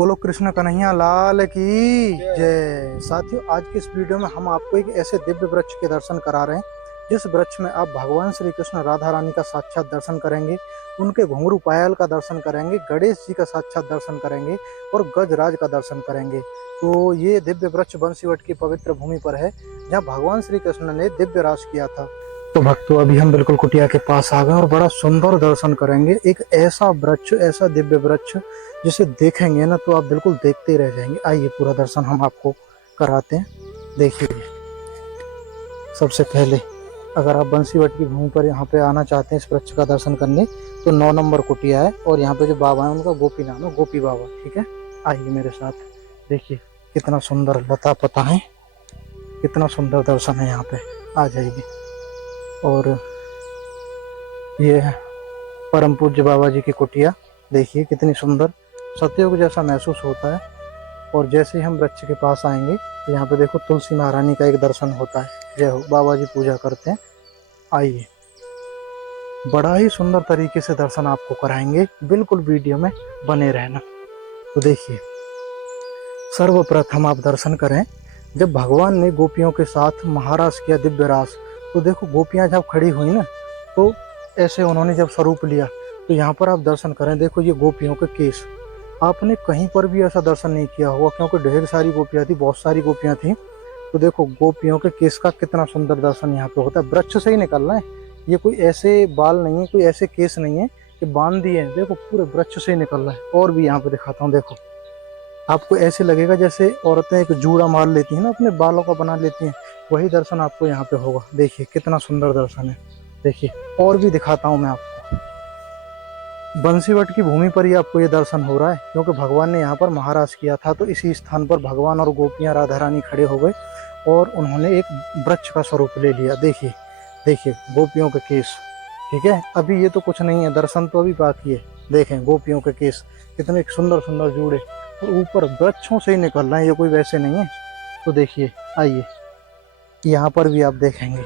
बोलो कृष्ण कन्हैया लाल की जय। साथियों, आज की इस वीडियो में हम आपको एक ऐसे दिव्य वृक्ष के दर्शन करा रहे हैं जिस वृक्ष में आप भगवान श्री कृष्ण राधा रानी का साक्षात दर्शन करेंगे, उनके घुंघरू पायल का दर्शन करेंगे, गणेश जी का साक्षात दर्शन करेंगे और गजराज का दर्शन करेंगे। तो ये दिव्य वृक्ष बंसीवट की पवित्र भूमि पर है जहाँ भगवान श्री कृष्ण ने दिव्य रास किया था। तो भक्तों, अभी हम बिल्कुल कुटिया के पास आ गए और बड़ा सुंदर दर्शन करेंगे। एक ऐसा वृक्ष, ऐसा दिव्य वृक्ष जिसे देखेंगे ना तो आप बिल्कुल देखते ही रह जाएंगे। आइए पूरा दर्शन हम आपको कराते हैं, देखिए। सबसे पहले अगर आप बंसीवट की भूमि पर यहाँ पे आना चाहते हैं इस वृक्ष का दर्शन करने, तो 9 नंबर कुटिया है और यहाँ पे जो बाबा है उनका गोपी नाम है, गोपी बाबा। ठीक है, आइए मेरे साथ, देखिए कितना सुंदर लता पता है, कितना सुंदर दर्शन है यहाँ पे। आ जाइए। और ये है परम पूज्य बाबा जी की कुटिया, देखिए कितनी सुंदर, सतयुग जैसा महसूस होता है। और जैसे ही हम वृक्ष के पास आएंगे तो यहाँ पे देखो तुलसी महारानी का एक दर्शन होता है। जय हो, बाबा जी पूजा करते हैं। आइए, बड़ा ही सुंदर तरीके से दर्शन आपको कराएंगे, बिल्कुल वीडियो में बने रहना। तो देखिए, सर्वप्रथम आप दर्शन करें जब भगवान ने गोपियों के साथ महारास किया दिव्य रास। तो देखो गोपियां जब खड़ी हुई ना तो ऐसे उन्होंने जब स्वरूप लिया, तो यहाँ पर आप दर्शन करें। देखो ये गोपियों के केस, आपने कहीं पर भी ऐसा दर्शन नहीं किया होगा क्योंकि ढेर सारी गोपियां थी, बहुत सारी गोपियां थी। तो देखो गोपियों के केस का कितना सुंदर दर्शन यहाँ पे होता है। वृक्ष से ही निकल रहा है, ये कोई ऐसे बाल नहीं है, कोई ऐसे केस नहीं है कि बांध दिए हैं। देखो पूरे वृक्ष से ही निकल रहा है। और भी यहाँ पे दिखाता हूँ, देखो आपको ऐसे लगेगा जैसे औरतें एक जूड़ा मार लेती हैं ना, अपने बालों का बना लेती हैं, वही दर्शन आपको यहाँ पे होगा। देखिए कितना सुंदर दर्शन है। देखिए और भी दिखाता हूँ मैं आपको। बंसीवट की भूमि पर ही आपको ये दर्शन हो रहा है क्योंकि भगवान ने यहाँ पर महाराज किया था। तो इसी स्थान पर भगवान और गोपियाँ राधा रानी खड़े हो गए और उन्होंने एक वृक्ष का स्वरूप ले लिया। देखिए देखिए गोपियों के केस। ठीक है, अभी ये तो कुछ नहीं है, दर्शन तो अभी बाकी है। देखें गोपियों के केस कितने सुंदर सुंदर जूड़े और ऊपर वृक्षों से ही निकल रहे हैं, ये कोई वैसे नहीं है। तो देखिए, आइए यहाँ पर भी आप देखेंगे,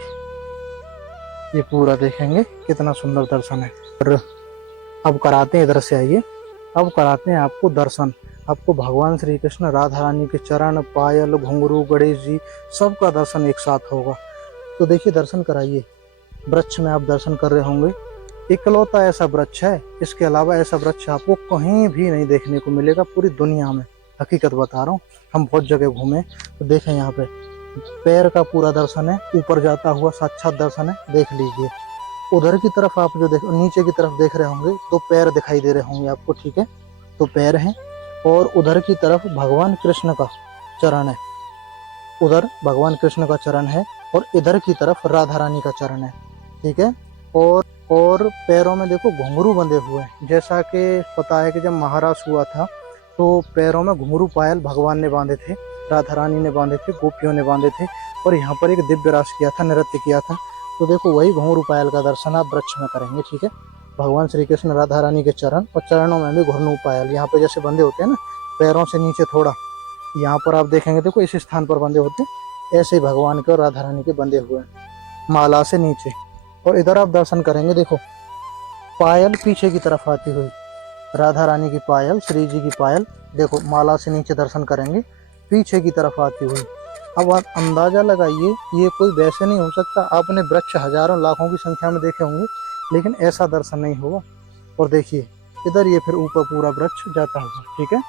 ये पूरा देखेंगे कितना सुंदर दर्शन है। और अब कराते हैं, इधर से आइए, अब कराते हैं आपको दर्शन। आपको भगवान श्री कृष्ण राधा रानी के चरण, पायल, घुंघरू, गणेश जी सबका दर्शन एक साथ होगा। तो देखिए दर्शन कराइए। वृक्ष में आप दर्शन कर रहे होंगे, इकलौता ऐसा वृक्ष है, इसके अलावा ऐसा वृक्ष आपको कहीं भी नहीं देखने को मिलेगा पूरी दुनिया में। हकीकत बता रहा हूँ, हम बहुत जगह घूमे तो देखें यहाँ पे पैर का पूरा दर्शन है, ऊपर जाता हुआ साक्षात दर्शन है। देख लीजिए उधर की तरफ आप जो देख, नीचे की तरफ देख रहे होंगे तो पैर दिखाई दे रहे होंगे आपको। ठीक है, तो पैर हैं और उधर की तरफ भगवान कृष्ण का चरण है, उधर भगवान कृष्ण का चरण है और इधर की तरफ राधा रानी का चरण है। ठीक है, और पैरों में देखो घुंघरू बंधे हुए हैं। जैसा कि पता है कि जब महारास हुआ था तो पैरों में घुंघरू पायल भगवान ने बांधे थे, राधा रानी ने बांधे थे, गोपियों ने बांधे थे और यहाँ पर एक दिव्य रास किया था, नृत्य किया था। तो देखो वही घुंघरू पायल का दर्शन आप वृक्ष में करेंगे। ठीक है, भगवान श्री कृष्ण राधा रानी के चरण और चरणों में भी घुंघरू पायल यहाँ पे जैसे बंधे होते हैं ना, पैरों से नीचे थोड़ा, यहाँ पर आप देखेंगे देखो इस स्थान पर बंधे होते हैं, ऐसे ही भगवान के और राधा रानी के बंधे हुए हैं माला से नीचे। और इधर आप दर्शन करेंगे, देखो पायल पीछे की तरफ आती हुई, राधा रानी की पायल, श्री जी की पायल, देखो माला से नीचे दर्शन करेंगे पीछे की तरफ आती हुई। अब आप अंदाजा लगाइए, ये कोई वैसे नहीं हो सकता। आपने वृक्ष हजारों लाखों की संख्या में देखे होंगे लेकिन ऐसा दर्शन नहीं होगा। और देखिए इधर ये फिर ऊपर पूरा वृक्ष जाता हुआ। ठीक है,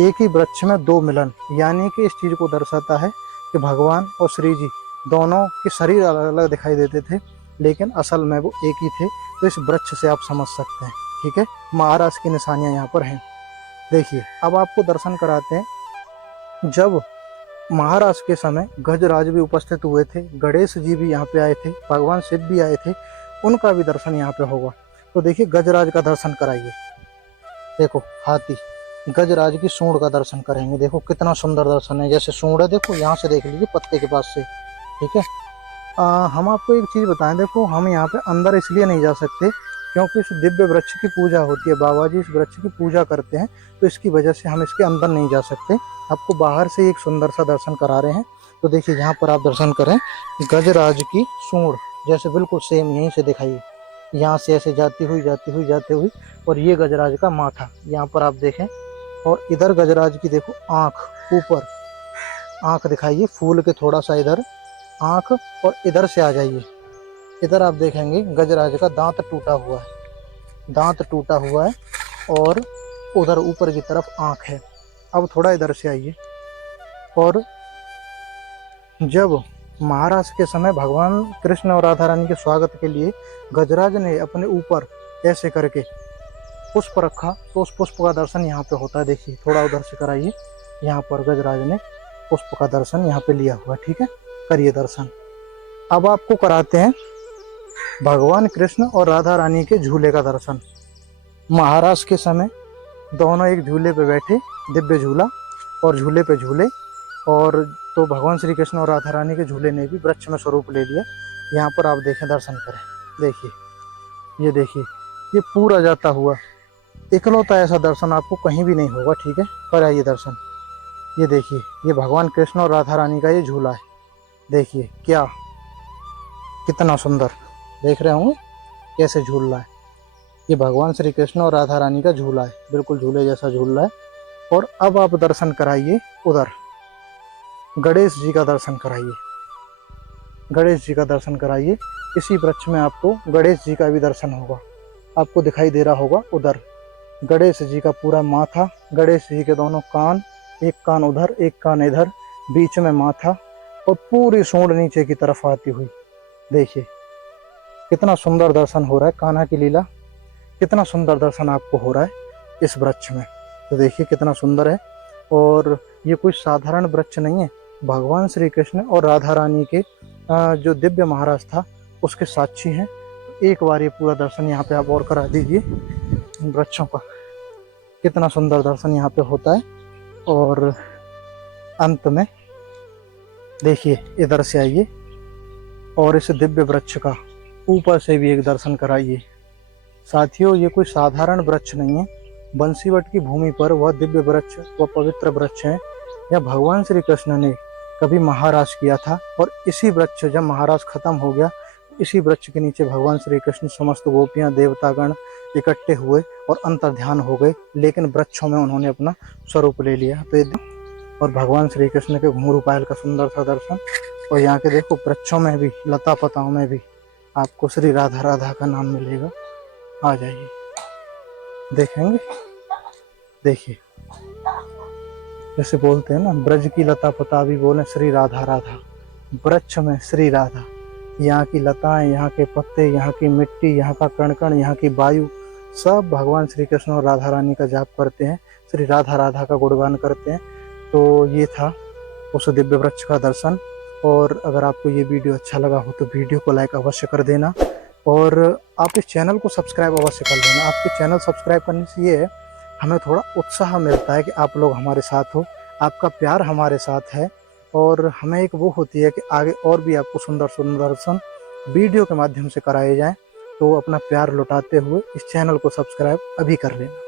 एक ही वृक्ष में दो मिलन, यानी कि इस चीज को दर्शाता है कि भगवान और श्री जी दोनों के शरीर अलग अलग दिखाई देते थे लेकिन असल में वो एक ही थे। तो इस वृक्ष से आप समझ सकते हैं। ठीक है, महाराज की निशानियां यहाँ पर हैं। देखिए अब आपको दर्शन कराते हैं, जब महाराज के समय गजराज भी उपस्थित हुए थे, गणेश जी भी यहाँ पे आए थे, भगवान शिव भी आए थे, उनका भी दर्शन यहाँ पे होगा। तो देखिए गजराज का दर्शन कराइए। देखो हाथी, गजराज की सूंड का दर्शन करेंगे। देखो कितना सुंदर दर्शन है, जैसे सूंड है, देखो यहाँ से देख लीजिए पत्ते के पास से। ठीक है, हम आपको एक चीज़ बताएं, देखो हम यहाँ पे अंदर इसलिए नहीं जा सकते क्योंकि इस दिव्य वृक्ष की पूजा होती है, बाबा जी इस वृक्ष की पूजा करते हैं, तो इसकी वजह से हम इसके अंदर नहीं जा सकते। आपको बाहर से एक सुंदर सा दर्शन करा रहे हैं। तो देखिए यहाँ पर आप दर्शन करें, गजराज की सूंड जैसे बिल्कुल सेम यहीं से दिखाइए, यहाँ से ऐसे जाती हुई जाती हुई जाती हुई, और ये गजराज का माथा यहाँ पर आप देखें और इधर गजराज की देखो आँख, ऊपर आँख दिखाइए, फूल के थोड़ा सा इधर आँख, और इधर से आ जाइए, इधर आप देखेंगे गजराज का दांत टूटा हुआ है, दांत टूटा हुआ है, और उधर ऊपर की तरफ आँख है। अब थोड़ा इधर से आइए, और जब महाराज के समय भगवान कृष्ण और राधा रानी के स्वागत के लिए गजराज ने अपने ऊपर ऐसे करके पुष्प रखा, तो उस पुष्प का दर्शन यहाँ पे होता है। देखिए थोड़ा उधर से कराइए, यहाँ पर गजराज ने पुष्प का दर्शन यहाँ पे लिया हुआ है। ठीक है, करिए दर्शन। अब आपको कराते हैं भगवान कृष्ण और राधा रानी के झूले का दर्शन। महाराज के समय दोनों एक झूले पे बैठे, दिव्य झूला, और झूले पे झूले, और तो भगवान श्री कृष्ण और राधा रानी के झूले ने भी वृक्ष में स्वरूप ले लिया। यहाँ पर आप देखें, दर्शन करें, देखिए, ये देखिए, ये पूरा जाता हुआ इकलौता ऐसा दर्शन आपको कहीं भी नहीं होगा। ठीक है, कराइए दर्शन। ये देखिए, ये भगवान कृष्ण और राधा रानी का ये झूला है। देखिए क्या, कितना सुंदर, देख रहे होंगे कैसे झूल रहा है। ये भगवान श्री कृष्ण और राधा रानी का झूला है, बिल्कुल झूले जैसा झूल रहा है। और अब आप दर्शन कराइए, उधर गणेश जी का दर्शन कराइए, गणेश जी का दर्शन कराइए। इसी वृक्ष में आपको गणेश जी का भी दर्शन होगा, आपको दिखाई दे रहा होगा उधर गणेश जी का पूरा माथा, गणेश जी के दोनों कान, एक कान उधर एक कान इधर, बीच में माथा, और पूरी सूंड नीचे की तरफ आती हुई। देखिए कितना सुंदर दर्शन हो रहा है, कान्हा की लीला, कितना सुंदर दर्शन आपको हो रहा है इस वृक्ष में। तो देखिए कितना सुंदर है, और ये कोई साधारण वृक्ष नहीं है, भगवान श्री कृष्ण और राधा रानी के जो दिव्य महाराज था उसके साक्षी हैं। एक बार ये पूरा दर्शन यहाँ पे आप और करा दीजिए वृक्षों का, कितना सुंदर दर्शन यहाँ पे होता है। और अंत में देखिए, इधर से आइए और इस दिव्य वृक्ष का ऊपर से भी एक दर्शन कराइए। साथियों, ये कोई साधारण वृक्ष नहीं है, बंसीवट की भूमि पर वह दिव्य वृक्ष, वह पवित्र वृक्ष है, यह भगवान श्री कृष्ण ने कभी महाराज किया था। और इसी वृक्ष, जब महाराज खत्म हो गया, इसी वृक्ष के नीचे भगवान श्री कृष्ण, समस्त गोपियां, देवतागण इकट्ठे हुए और अंतर्ध्यान हो गए, लेकिन वृक्षों में उन्होंने अपना स्वरूप ले लिया। तो और भगवान श्री कृष्ण के घुंघरू पायल का सुंदर सा दर्शन, और यहाँ के देखो वृक्षों में भी, लता पताओं में भी आपको श्री राधा राधा का नाम मिलेगा। आ जाइए, देखेंगे, देखिए जैसे बोलते हैं ना, ब्रज की लता पता भी बोले श्री राधा राधा, वृक्ष में श्री राधा, यहाँ की लताएं, यहाँ के पत्ते, यहाँ की मिट्टी, यहाँ का कण कण, यहाँ की वायु, सब भगवान श्री कृष्ण और राधा रानी का जाप करते हैं, श्री राधा राधा का गुणगान करते हैं। तो ये था उस दिव्य वृक्ष का दर्शन। और अगर आपको ये वीडियो अच्छा लगा हो तो वीडियो को लाइक अवश्य कर देना, और आप इस चैनल को सब्सक्राइब अवश्य कर लेना। आपके चैनल सब्सक्राइब करने से ये है, हमें थोड़ा उत्साह मिलता है कि आप लोग हमारे साथ हो, आपका प्यार हमारे साथ है, और हमें एक वो होती है कि आगे और भी आपको सुंदर सुंदर दर्शन वीडियो के माध्यम से कराए जाएं। तो अपना प्यार लुटाते हुए इस चैनल को सब्सक्राइब अभी कर लेना।